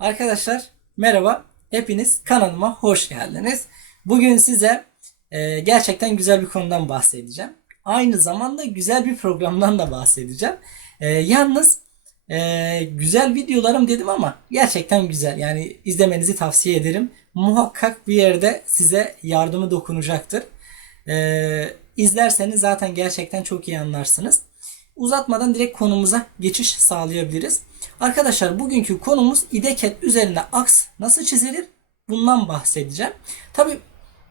Arkadaşlar merhaba. Hepiniz kanalıma hoş geldiniz. Bugün size e, gerçekten güzel bir konudan bahsedeceğim. Aynı zamanda güzel bir programdan da bahsedeceğim. E, yalnız e, güzel videolarım dedim ama gerçekten güzel. Yani izlemenizi tavsiye ederim. Muhakkak bir yerde size yardımı dokunacaktır. E, izlerseniz zaten gerçekten çok iyi anlarsınız. Uzatmadan direkt konumuza geçiş sağlayabiliriz. Arkadaşlar bugünkü konumuz ideket üzerinde aks nasıl çizilir? Bundan bahsedeceğim. Tabi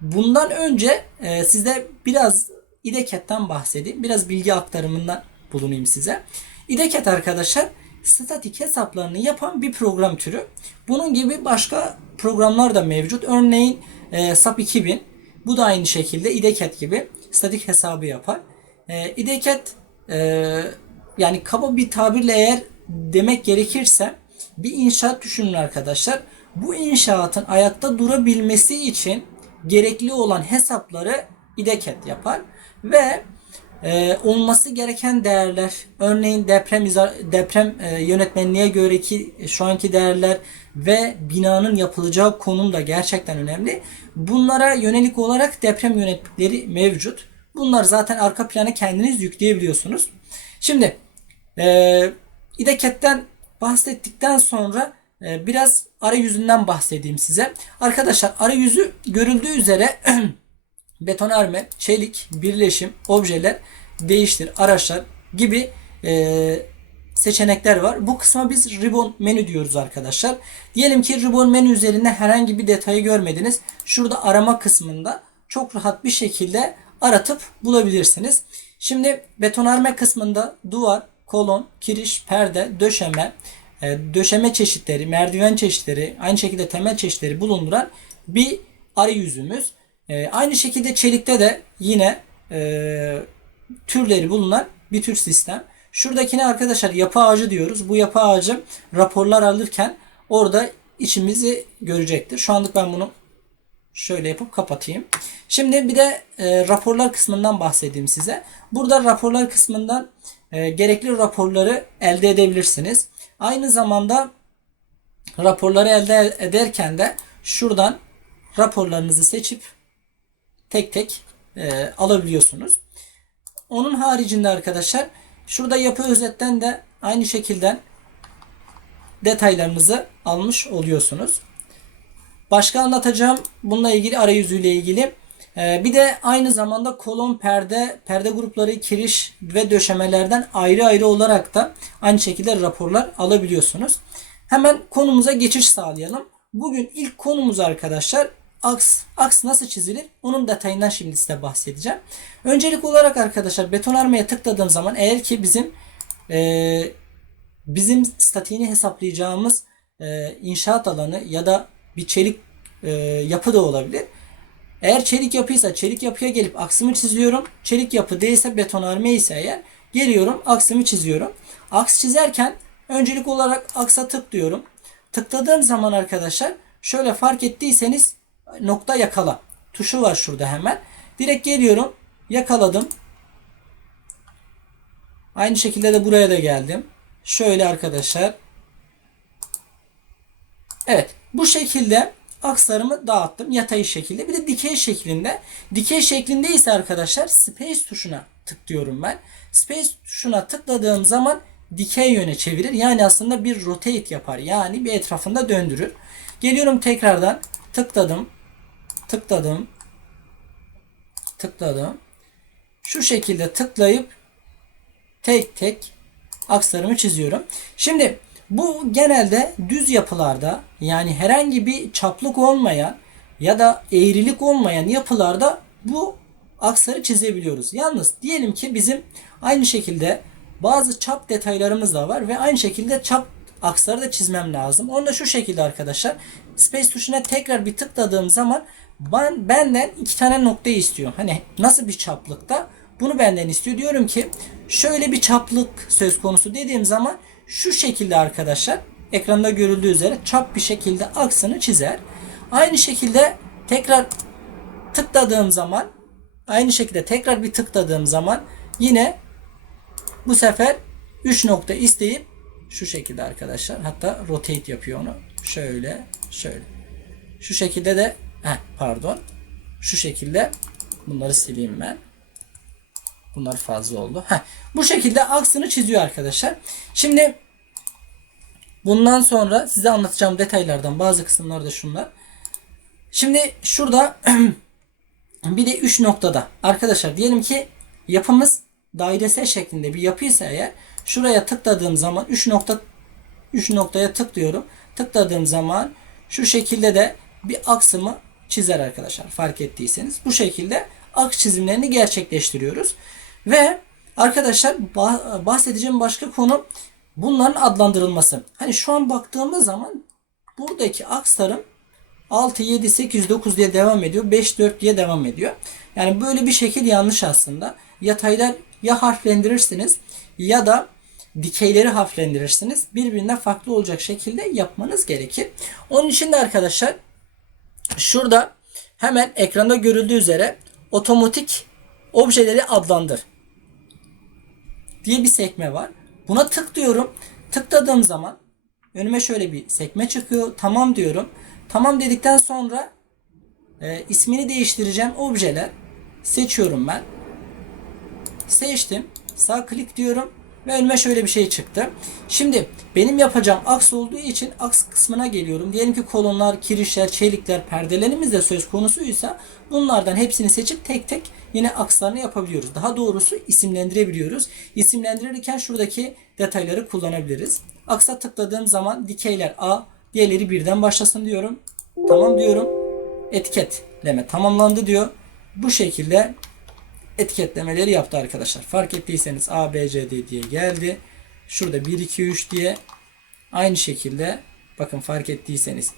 bundan önce e, size biraz ideketten bahsedeyim. Biraz bilgi aktarımından bulunayım size. İdeket arkadaşlar statik hesaplarını yapan bir program türü. Bunun gibi başka programlar da mevcut. Örneğin e, SAP 2000 bu da aynı şekilde ideket gibi statik hesabı yapar. E, ideket e, yani kaba bir tabirle eğer demek gerekirse bir inşaat düşünün arkadaşlar. Bu inşaatın ayakta durabilmesi için gerekli olan hesapları ideket yapar ve e, olması gereken değerler örneğin deprem deprem e, yönetmenliğe göreki şu anki değerler ve binanın yapılacağı konum da gerçekten önemli. Bunlara yönelik olarak deprem yönetmelikleri mevcut. Bunlar zaten arka plana kendiniz yükleyebiliyorsunuz. Şimdi e, İdeket'ten bahsettikten sonra e, biraz arayüzünden bahsedeyim size. Arkadaşlar arayüzü görüldüğü üzere betonarme, çelik, birleşim, objeler, değiştir, araçlar gibi e, seçenekler var. Bu kısma biz ribbon menü diyoruz arkadaşlar. Diyelim ki ribbon menü üzerinde herhangi bir detayı görmediniz. Şurada arama kısmında çok rahat bir şekilde aratıp bulabilirsiniz. Şimdi betonarme kısmında duvar, kolon, kiriş, perde, döşeme, e, döşeme çeşitleri, merdiven çeşitleri, aynı şekilde temel çeşitleri bulunduran bir arayüzümüz. E, aynı şekilde çelikte de yine e, türleri bulunan bir tür sistem. Şuradakine arkadaşlar yapı ağacı diyoruz. Bu yapı ağacı raporlar alırken orada içimizi görecektir. Şu anlık ben bunu şöyle yapıp kapatayım. Şimdi bir de e, raporlar kısmından bahsedeyim size. Burada raporlar kısmından e, gerekli raporları elde edebilirsiniz. Aynı zamanda raporları elde ederken de şuradan raporlarınızı seçip tek tek e, alabiliyorsunuz. Onun haricinde arkadaşlar şurada yapı özetten de aynı şekilde detaylarınızı almış oluyorsunuz. Başka anlatacağım bununla ilgili arayüzüyle ilgili. Ee, bir de aynı zamanda kolon perde, perde grupları, kiriş ve döşemelerden ayrı ayrı olarak da aynı şekilde raporlar alabiliyorsunuz. Hemen konumuza geçiş sağlayalım. Bugün ilk konumuz arkadaşlar aks. Aks nasıl çizilir? Onun detayından şimdi size bahsedeceğim. Öncelik olarak arkadaşlar betonarmeye tıkladığım zaman eğer ki bizim e, bizim statiğini hesaplayacağımız e, inşaat alanı ya da bir çelik e, yapı da olabilir. Eğer çelik yapıysa çelik yapıya gelip aksımı çiziyorum. Çelik yapı değilse betonarme ise eğer geliyorum aksımı çiziyorum. Aks çizerken öncelik olarak aksa tıklıyorum. Tıkladığım zaman arkadaşlar şöyle fark ettiyseniz nokta yakala tuşu var şurada hemen. Direkt geliyorum yakaladım. Aynı şekilde de buraya da geldim. Şöyle arkadaşlar. Evet bu şekilde akslarımı dağıttım yatay şekilde. Bir de dikey şeklinde. Dikey şeklinde ise arkadaşlar space tuşuna tıklıyorum ben. Space tuşuna tıkladığım zaman dikey yöne çevirir. Yani aslında bir rotate yapar. Yani bir etrafında döndürür. Geliyorum tekrardan tıkladım. Tıkladım. Tıkladım. Şu şekilde tıklayıp tek tek akslarımı çiziyorum. Şimdi bu genelde düz yapılarda yani herhangi bir çaplık olmayan ya da eğrilik olmayan yapılarda bu aksları çizebiliyoruz. Yalnız diyelim ki bizim aynı şekilde bazı çap detaylarımız da var ve aynı şekilde çap aksları da çizmem lazım. Onu da şu şekilde arkadaşlar. Space tuşuna tekrar bir tıkladığım zaman ben, benden iki tane nokta istiyor. Hani nasıl bir çaplıkta? Bunu benden istiyor. Diyorum ki şöyle bir çaplık söz konusu dediğim zaman şu şekilde arkadaşlar ekranda görüldüğü üzere çap bir şekilde aksını çizer. Aynı şekilde tekrar tıkladığım zaman aynı şekilde tekrar bir tıkladığım zaman yine bu sefer 3 nokta isteyip şu şekilde arkadaşlar hatta rotate yapıyor onu. şöyle, şöyle. Şu şekilde de heh, pardon. Şu şekilde bunları sileyim ben. Bunlar fazla oldu. Heh, bu şekilde aksını çiziyor arkadaşlar. Şimdi bundan sonra size anlatacağım detaylardan bazı kısımlar da şunlar. Şimdi şurada bir de 3 noktada arkadaşlar diyelim ki yapımız dairesel şeklinde bir yapıysa eğer şuraya tıkladığım zaman 3 nokta 3 noktaya tıklıyorum. Tıkladığım zaman şu şekilde de bir aksımı çizer arkadaşlar fark ettiyseniz. Bu şekilde aks çizimlerini gerçekleştiriyoruz. Ve arkadaşlar bah- bahsedeceğim başka konu bunların adlandırılması. Hani şu an baktığımız zaman buradaki akslarım 6, 7, 8, 9 diye devam ediyor. 5, 4 diye devam ediyor. Yani böyle bir şekil yanlış aslında. Yataylar ya harflendirirsiniz ya da dikeyleri harflendirirsiniz. Birbirinden farklı olacak şekilde yapmanız gerekir. Onun için de arkadaşlar şurada hemen ekranda görüldüğü üzere otomatik objeleri adlandır diye bir sekme var. Buna tıklıyorum. Tıkladığım zaman önüme şöyle bir sekme çıkıyor. Tamam diyorum. Tamam dedikten sonra e, ismini değiştireceğim objeler seçiyorum ben. Seçtim. Sağ klik diyorum ve önüme şöyle bir şey çıktı. Şimdi benim yapacağım aks olduğu için aks kısmına geliyorum. Diyelim ki kolonlar, kirişler, çelikler, perdelerimiz de söz konusuysa bunlardan hepsini seçip tek tek yine akslarını yapabiliyoruz. Daha doğrusu isimlendirebiliyoruz. İsimlendirirken şuradaki detayları kullanabiliriz. Aksa tıkladığım zaman dikeyler A, diğerleri birden başlasın diyorum. Tamam diyorum. Etiketleme tamamlandı diyor. Bu şekilde etiketlemeleri yaptı arkadaşlar. Fark ettiyseniz A, B, C, D diye geldi. Şurada 1, 2, 3 diye aynı şekilde bakın fark ettiyseniz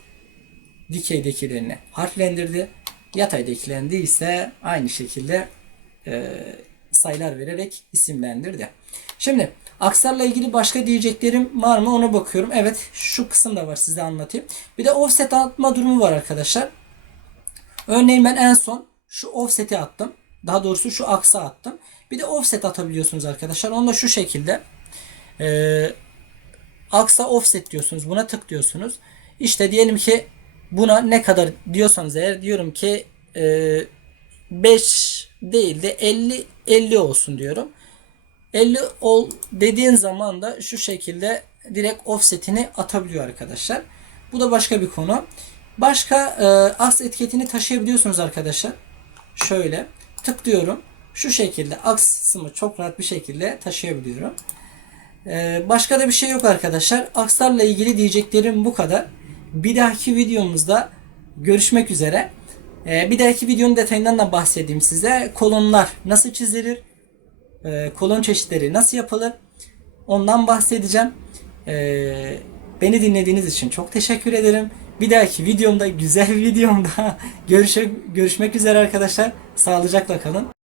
dikeydekilerini harflendirdi. Yataydakilerini ise aynı şekilde e, sayılar vererek isimlendirdi. Şimdi aksarla ilgili başka diyeceklerim var mı ona bakıyorum. Evet şu kısım da var size anlatayım. Bir de offset atma durumu var arkadaşlar. Örneğin ben en son şu offset'i attım. Daha doğrusu şu aksa attım. Bir de offset atabiliyorsunuz arkadaşlar. Onu da şu şekilde. Ee, aksa offset diyorsunuz. Buna tık diyorsunuz. İşte diyelim ki buna ne kadar diyorsanız eğer diyorum ki e, 5 değil de 50 50 olsun diyorum. 50 ol dediğin zaman da şu şekilde direkt offsetini atabiliyor arkadaşlar. Bu da başka bir konu. Başka e, aks etiketini taşıyabiliyorsunuz arkadaşlar. Şöyle tıklıyorum. Şu şekilde aksımı çok rahat bir şekilde taşıyabiliyorum. E, başka da bir şey yok arkadaşlar. Akslarla ilgili diyeceklerim bu kadar. Bir dahaki videomuzda görüşmek üzere. E, bir dahaki videonun detayından da bahsedeyim size. Kolonlar nasıl çizilir? E, kolon çeşitleri nasıl yapılır? Ondan bahsedeceğim. E, beni dinlediğiniz için çok teşekkür ederim. Bir dahaki videomda güzel videomda görüşe, görüşmek üzere arkadaşlar. Sağlıcakla kalın.